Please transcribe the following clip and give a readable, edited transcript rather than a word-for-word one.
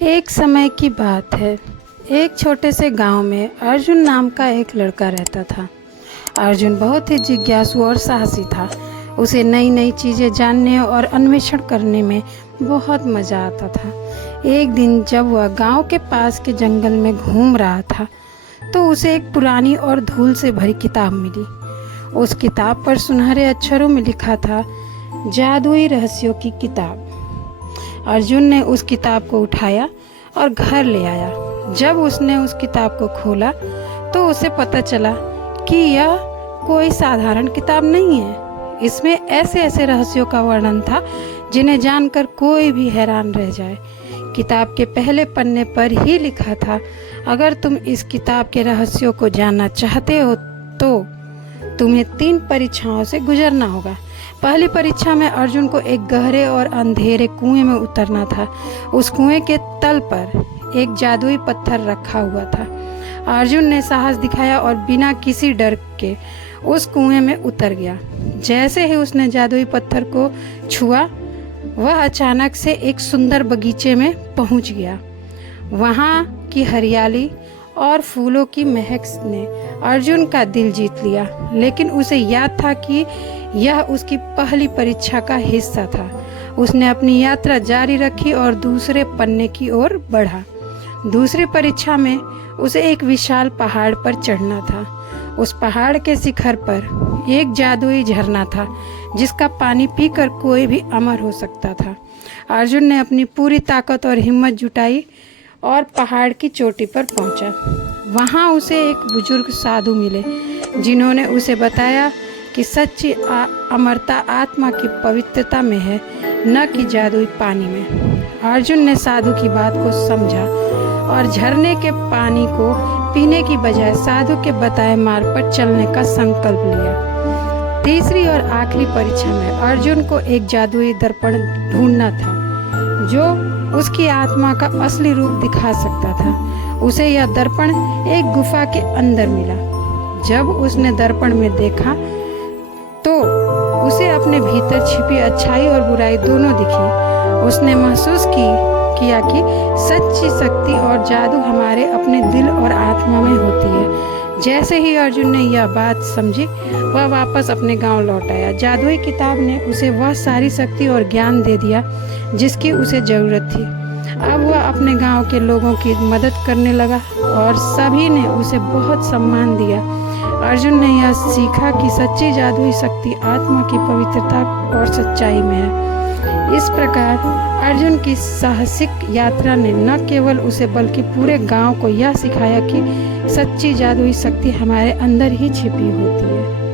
एक समय की बात है। एक छोटे से गांव में अर्जुन नाम का एक लड़का रहता था। अर्जुन बहुत ही जिज्ञासु और साहसी था। उसे नई नई चीज़ें जानने और अन्वेषण करने में बहुत मज़ा आता था। एक दिन जब वह गांव के पास के जंगल में घूम रहा था तो उसे एक पुरानी और धूल से भरी किताब मिली। उस किताब पर सुनहरे अक्षरों में लिखा था, जादुई रहस्यों की किताब। अर्जुन ने उस किताब को उठाया और घर ले आया। जब उसने उस किताब को खोला तो उसे पता चला कि यह कोई साधारण किताब नहीं है। इसमें ऐसे ऐसे रहस्यों का वर्णन था जिन्हें जानकर कोई भी हैरान रह जाए। किताब के पहले पन्ने पर ही लिखा था, अगर तुम इस किताब के रहस्यों को जानना चाहते हो तो तुम्हें 3 परीक्षाओं से गुजरना होगा। पहली परीक्षा में अर्जुन को एक गहरे और अंधेरे कुएं में उतरना था। उस कुएं के तल पर एक जादुई पत्थर रखा हुआ था। अर्जुन ने साहस दिखाया और बिना किसी डर के उस कुएं में उतर गया। जैसे ही उसने जादुई पत्थर को छुआ, वह अचानक से एक सुंदर बगीचे में पहुंच गया। वहां की हरियाली और फूलों की महक ने अर्जुन का दिल जीत लिया, लेकिन उसे याद था कि यह उसकी पहली परीक्षा का हिस्सा था। उसने अपनी यात्रा जारी रखी और दूसरे पन्ने की ओर बढ़ा। दूसरी परीक्षा में उसे एक विशाल पहाड़ पर चढ़ना था। उस पहाड़ के शिखर पर एक जादुई झरना था जिसका पानी पीकर कोई भी अमर हो सकता था। अर्जुन ने अपनी पूरी ताकत और हिम्मत जुटाई और पहाड़ की चोटी पर पहुंचा। वहां उसे एक बुजुर्ग साधु मिले जिन्होंने उसे बताया कि सच्ची अमरता आत्मा की पवित्रता में है, न कि जादुई पानी में। अर्जुन ने साधु की बात को समझा और झरने के पानी को पीने की बजाय साधु के बताए मार्ग पर चलने का संकल्प लिया। तीसरी और आखिरी परीक्षा में अर्जुन को एक जादुई दर्पण ढूंढना था जो उसकी आत्मा का असली रूप दिखा सकता था। उसे यह दर्पण एक गुफा के अंदर मिला। जब उसने दर्पण में देखा तो उसे अपने भीतर छिपी अच्छाई और बुराई दोनों दिखी। उसने महसूस किया कि सच्ची शक्ति और जादू हमारे अपने दिल और आत्मा में होती है। जैसे ही अर्जुन ने यह बात समझी, वह वापस अपने गांव लौट आया। जादुई किताब ने उसे वह सारी शक्ति और ज्ञान दे दिया जिसकी उसे जरूरत थी। अब वह अपने गांव के लोगों की मदद करने लगा और सभी ने उसे बहुत सम्मान दिया। अर्जुन ने यह सीखा कि सच्ची जादुई शक्ति आत्मा की पवित्रता और सच्चाई में है। इस प्रकार अर्जुन की साहसिक यात्रा ने न केवल उसे बल्कि पूरे गांव को यह सिखाया कि सच्ची जादुई शक्ति हमारे अंदर ही छिपी होती है।